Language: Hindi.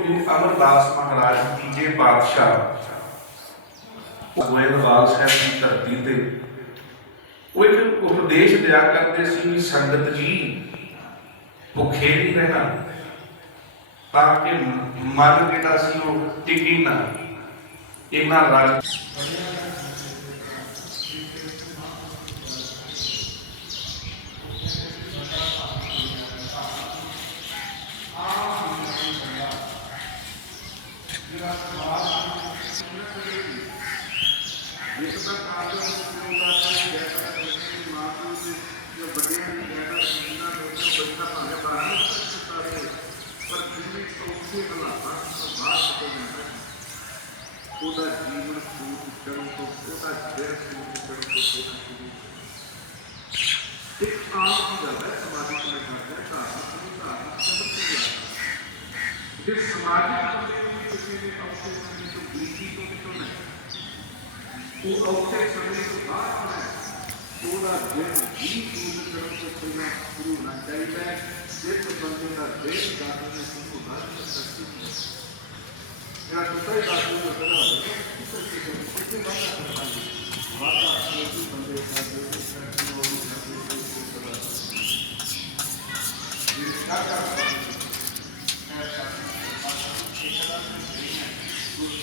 ਗੁਰੂ ਅਮਰਦਾਸ ਮਹਾਰਾਜ ਤੀਜੇ ਪਾਤਸ਼ਾਹ। ਗੋਇੰਦਵਾਲ ਸਾਹਿਬ ਦੀ ਧਰਤੀ ਤੇ। ਉਹ ਇੱਕ ਉਪਦੇਸ਼ ਦਿਆ ਕਰਦੇ ਸੀ ਵੀ ਸੰਗਤ ਜੀ, ਭੁੱਖੇ ਨਹੀਂ ਰਹਿਣਾ। ਤਾਂ ਕਿ ਮਨ ਜਿਹੜਾ ਸੀ ਉਹ ਟਿਕੀ ਨਾ। ਇਹਨਾਂ ਰਾਜ ਉਹਦਾ ਜੀਵਨ ਸੂਤ ਕਰਨ ਤੋਂ ਉਹਦਾ ਦਿਲ ਸੂਤ ਕਰਨ ਤੋਂ ਸ਼ੁਰੂ ਇੱਕ ਆਮ ਦੀ ਗੱਲ ਹੈ ਸਮਾਜਿਕ ਮੈਂ ਕਰਦਾ ਧਾਰਮਿਕ ਨੂੰ ਧਾਰਮਿਕ ਸ਼ਬਦ ਤੋਂ ਲਿਆ ਜੇ ਸਮਾਜਿਕ ਬੰਦੇ किसी अवसर समय तो बीसी को भी तो नहीं वो अवसर समय तो बात में पूरा दिन भी पूर्ण कर्म से करना शुरू होना चाहिए जिस बंदे का देश जाने में तुमको बात कर सकती है या तो कई बातों को चला है कितने बात करता है वादा किसी बंदे का देश करने और करने को चला है